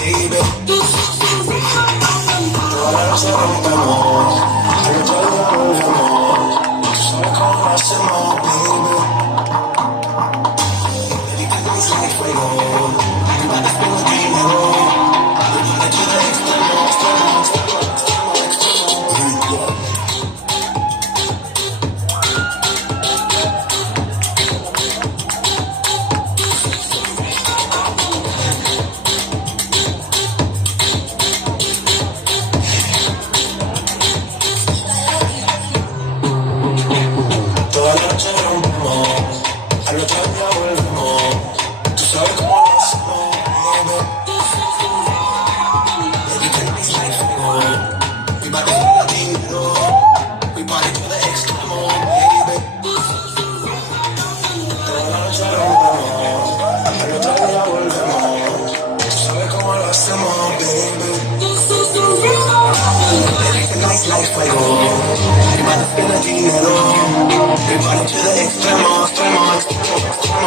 baby. Toda la noche rompemos, al otro día volvemos. Tú sabes cómo lo hacemos, baby. Baby, que no soy fuego. You got the spin with dinero. We run it to the extremo, extremo, extremo, extremo, extremo. Toda la noche rompemos, al otro día volvemos. Tú sabes cómo lo hacemos, baby. Baby, que no soy fuego. We bout to hit the dinero. We party to the extremo, baby. Toda la noche rompemos, al otro día volvemos. Tú sabes cómo lo hacemos, baby. Baby, que no soy fuego. We bout to spend the dinero. We party to the extremo.